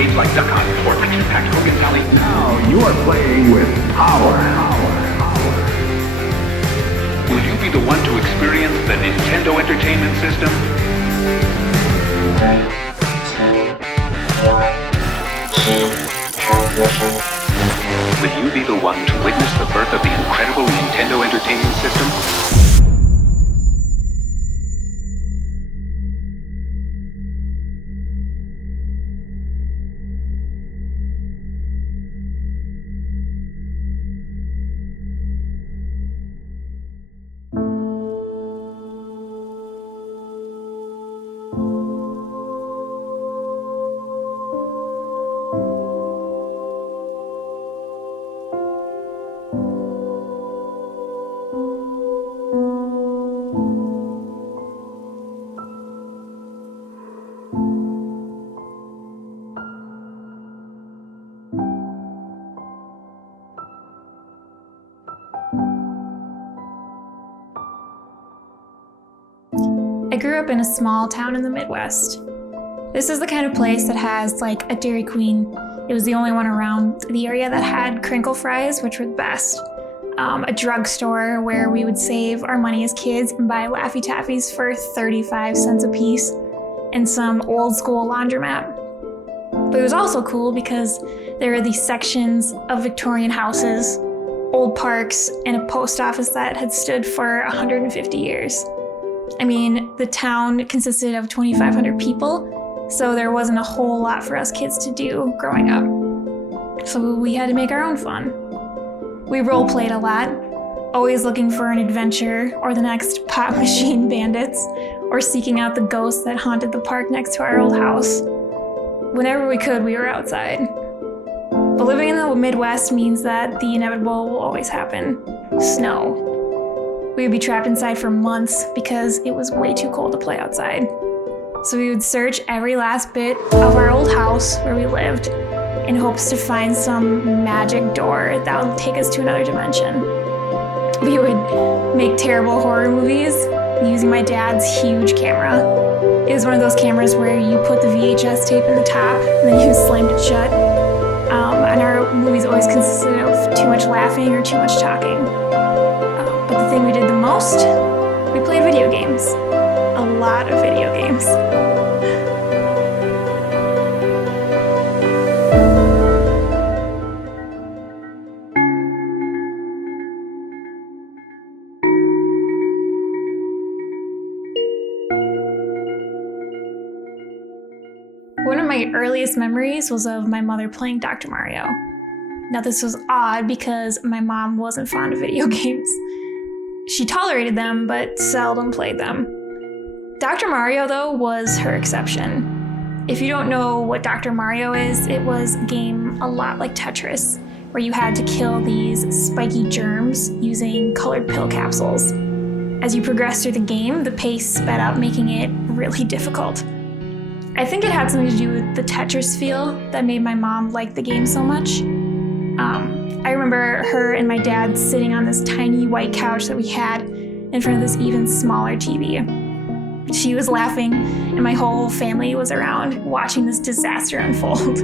games like Duck Hunt or Action Packed Hogan Sally. Now you are playing with power. Will you be the one to experience the Nintendo Entertainment System? Will you be the one to witness the birth of the incredible Nintendo Entertainment System? I grew up in a small town in the Midwest. This is the kind of place that has like a Dairy Queen. It was the only one around the area that had crinkle fries, which were the best. A drugstore where we would save our money as kids and buy Laffy Taffies for 35 cents a piece, and some old school laundromat. But it was also cool because there were these sections of Victorian houses, old parks, and a post office that had stood for 150 years. I mean, the town consisted of 2,500 people, so there wasn't a whole lot for us kids to do growing up. So we had to make our own fun. We role-played a lot, always looking for an adventure or the next Pop Machine Bandits, or seeking out the ghosts that haunted the park next to our old house. Whenever we could, we were outside. But living in the Midwest means that the inevitable will always happen: snow. We would be trapped inside for months because it was way too cold to play outside. So we would search every last bit of our old house where we lived in hopes to find some magic door that would take us to another dimension. We would make terrible horror movies using my dad's huge camera. It was one of those cameras where you put the VHS tape in the top and then you slammed it shut. And our movies always consisted of too much laughing or too much talking. But the thing we did the most, we played video games. A lot of video games. One of my earliest memories was of my mother playing Dr. Mario. Now this was odd because my mom wasn't fond of video games. She tolerated them, but seldom played them. Dr. Mario, though, was her exception. If you don't know what Dr. Mario is, it was a game a lot like Tetris, where you had to kill these spiky germs using colored pill capsules. As you progressed through the game, the pace sped up, making it really difficult. I think it had something to do with the Tetris feel that made my mom like the game so much. I remember her and my dad sitting on this tiny white couch that we had in front of this even smaller TV. She was laughing, and my whole family was around watching this disaster unfold.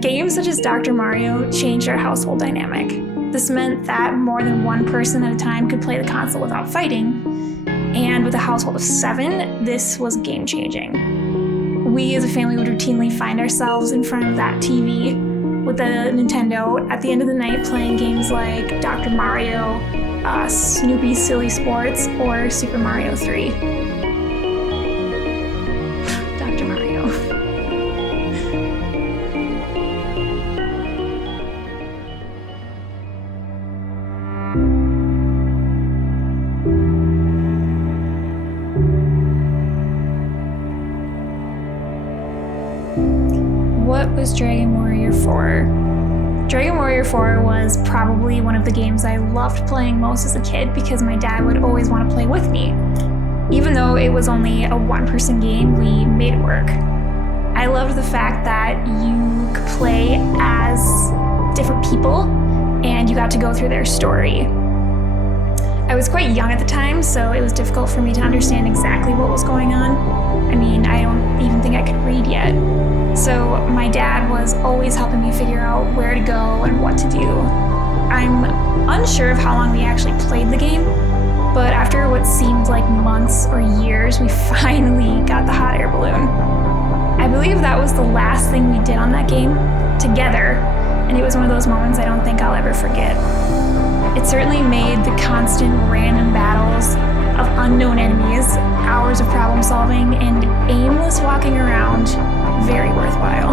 Games such as Dr. Mario changed our household dynamic. This meant that more than one person at a time could play the console without fighting, and with a household of 7, this was game-changing. We as a family would routinely find ourselves in front of that TV with the Nintendo at the end of the night playing games like Dr. Mario, Snoopy's Silly Sports, or Super Mario 3. Dr. Mario. What was Dragon Warrior 4? Dragon Warrior 4 was probably one of the games I loved playing most as a kid because my dad would always want to play with me. Even though it was only a one-person game, we made it work. I loved the fact that you could play as different people and you got to go through their story. I was quite young at the time, so it was difficult for me to understand exactly what was going on. I mean, I don't even think I could read yet. So my dad was always helping me figure out where to go and what to do. I'm unsure of how long we actually played the game, but after what seemed like months or years, we finally got the hot air balloon. I believe that was the last thing we did on that game together, and it was one of those moments I don't think I'll ever forget. It certainly made the constant random battles of unknown enemies, hours of problem solving, and aimless walking around very worthwhile.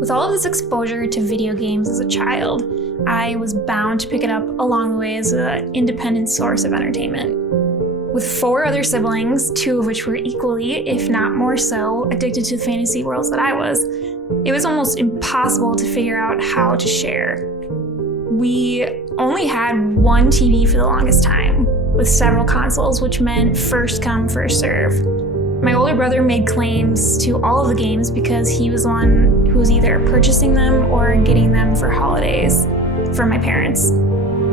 With all of this exposure to video games as a child, I was bound to pick it up along the way as an independent source of entertainment. With 4 other siblings, 2 of which were equally, if not more so, addicted to the fantasy worlds that I was, it was almost impossible to figure out how to share. We only had one TV for the longest time, with several consoles, which meant first come, first serve. My older brother made claims to all of the games because he was the one who was either purchasing them or getting them for holidays from my parents,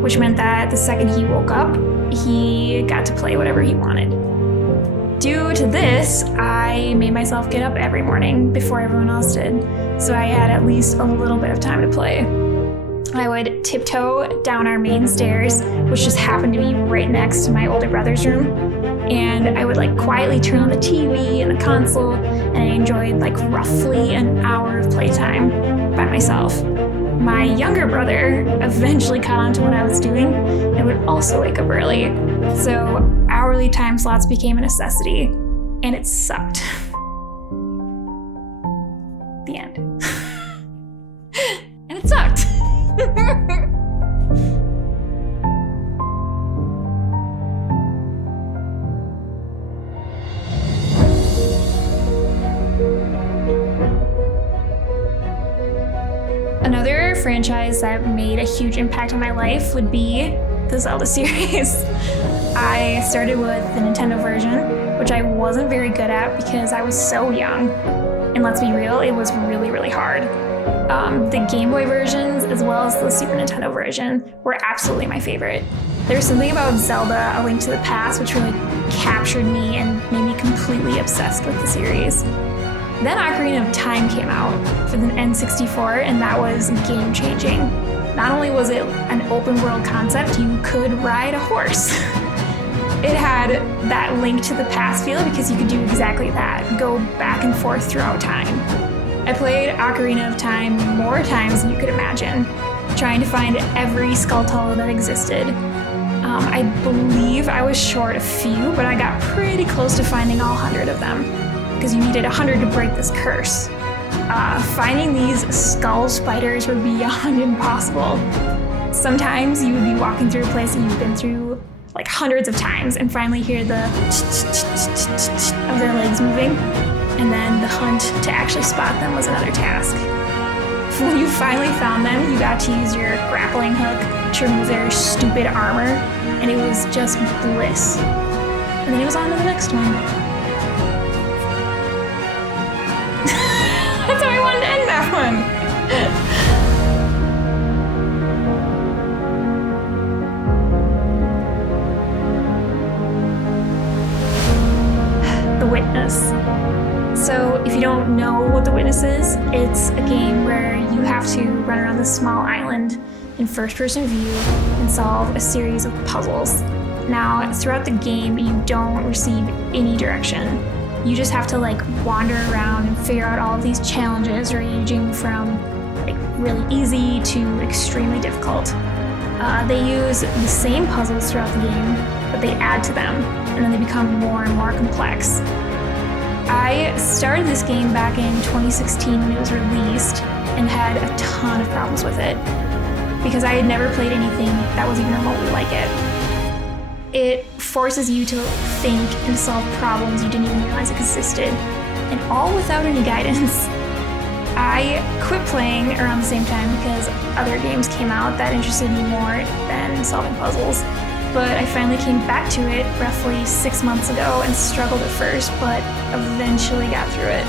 which meant that the second he woke up, he got to play whatever he wanted. Due to this, I made myself get up every morning before everyone else did, so I had at least a little bit of time to play. I would tiptoe down our main stairs, which just happened to be right next to my older brother's room, and I would quietly turn on the TV and the console, and I enjoyed roughly an hour of playtime by myself. My younger brother eventually caught on to what I was doing and would also wake up early, so hourly time slots became a necessity, and it sucked. The end. And it sucked. Another franchise that made a huge impact on my life would be the Zelda series. I started with the Nintendo version, which I wasn't very good at because I was so young. And let's be real, it was really, really hard. The Game Boy versions, as well as the Super Nintendo version, were absolutely my favorite. There's something about Zelda: A Link to the Past which really captured me and made me completely obsessed with the series. Then Ocarina of Time came out for the N64, and that was game-changing. Not only was it an open-world concept, you could ride a horse. It had that Link to the Past feel because you could do exactly that, go back and forth throughout time. I played Ocarina of Time more times than you could imagine, trying to find every skull hollow that existed. I believe I was short a few, but I got pretty close to finding all 100 of them, because you needed 100 to break this curse. Finding these skull spiders were beyond impossible. Sometimes you would be walking through a place that you've been through hundreds of times and finally hear the of their legs moving, and then the hunt to actually spot them was another task. When you finally found them, you got to use your grappling hook to remove their stupid armor, and it was just bliss. And then it was on to the next one. That's how I wanted to end that one. The Witness. So if you don't know what The Witness is, it's a game where you have to run around this small island in first-person view and solve a series of puzzles. Now, throughout the game, you don't receive any direction. You just have to wander around and figure out all of these challenges, ranging from really easy to extremely difficult. They use the same puzzles throughout the game, but they add to them, and then they become more and more complex. I started this game back in 2016 when it was released and had a ton of problems with it because I had never played anything that was even remotely like it. It forces you to think and solve problems you didn't even realize existed, and all without any guidance. I quit playing around the same time because other games came out that interested me more than solving puzzles. But I finally came back to it roughly 6 months ago and struggled at first, but eventually got through it.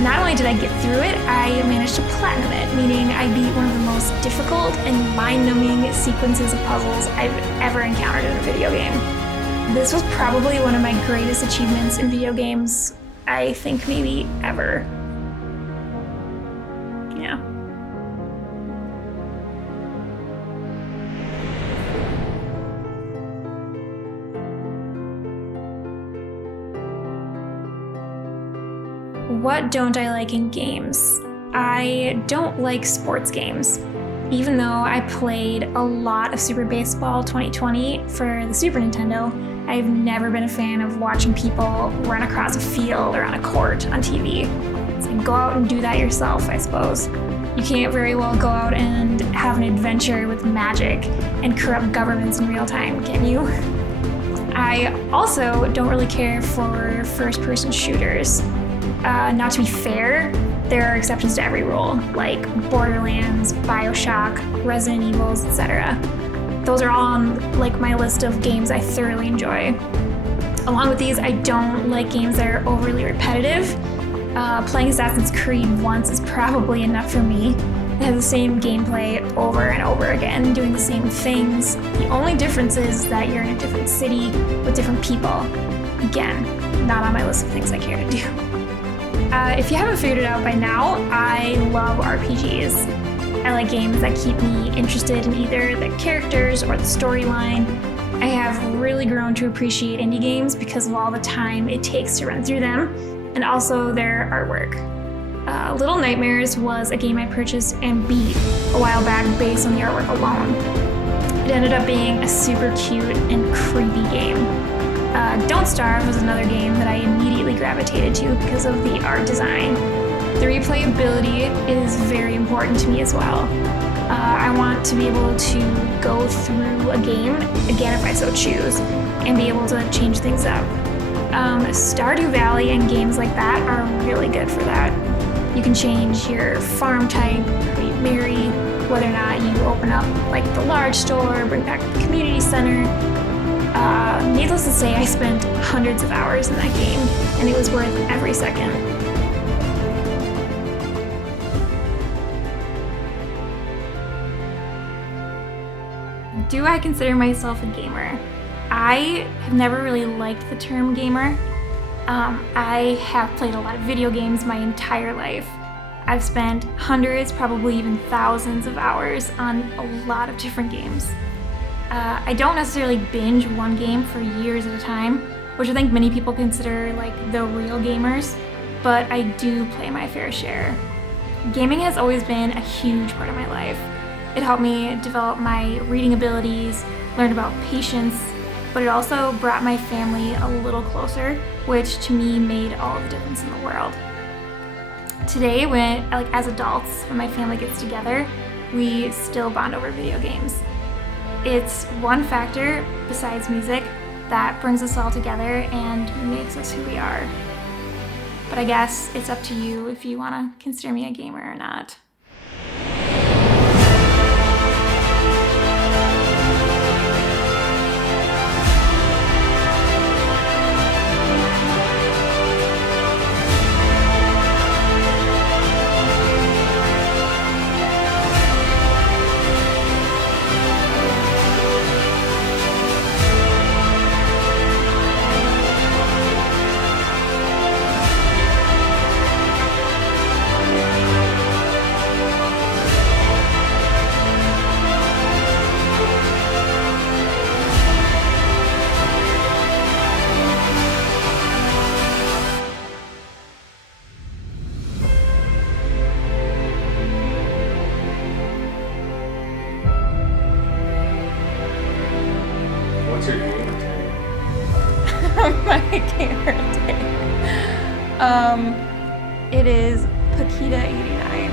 Not only did I get through it, I managed to platinum it, meaning I beat one of the most difficult and mind-numbing sequences of puzzles I've ever encountered in a video game. This was probably one of my greatest achievements in video games, I think maybe ever. Yeah. What don't I like in games? I don't like sports games. Even though I played a lot of Super Baseball 2020 for the Super Nintendo, I've never been a fan of watching people run across a field or on a court on TV. It's like, go out and do that yourself, I suppose. You can't very well go out and have an adventure with magic and corrupt governments in real time, can you? I also don't really care for first-person shooters. Not to be fair, there are exceptions to every rule, like Borderlands, BioShock, Resident Evils, etc. Those are all on my list of games I thoroughly enjoy. Along with these, I don't like games that are overly repetitive. Playing Assassin's Creed once is probably enough for me. It has the same gameplay over and over again, doing the same things. The only difference is that you're in a different city with different people. Again, not on my list of things I care to do. If you haven't figured it out by now, I love RPGs. I like games that keep me interested in either the characters or the storyline. I have really grown to appreciate indie games because of all the time it takes to run through them, and also their artwork. Little Nightmares was a game I purchased and beat a while back based on the artwork alone. It ended up being a super cute and creepy game. Don't Starve was another game that I immediately gravitated to because of the art design. The replayability is very important to me as well. I want to be able to go through a game, again if I so choose, and be able to change things up. Stardew Valley and games like that are really good for that. You can change your farm type, who you marry, whether or not you open up the large store, bring back the community center. Needless to say, I spent hundreds of hours in that game, and it was worth every second. Do I consider myself a gamer? I have never really liked the term gamer. I have played a lot of video games my entire life. I've spent hundreds, probably even thousands of hours on a lot of different games. I don't necessarily binge one game for years at a time, which I think many people consider the real gamers, but I do play my fair share. Gaming has always been a huge part of my life. It helped me develop my reading abilities, learn about patience, but it also brought my family a little closer, which to me made all the difference in the world. Today, as adults, when my family gets together, we still bond over video games. It's one factor, besides music, that brings us all together and makes us who we are. But I guess it's up to you if you want to consider me a gamer or not. What's your gamer tag? My gamer tag. It is Paquita89.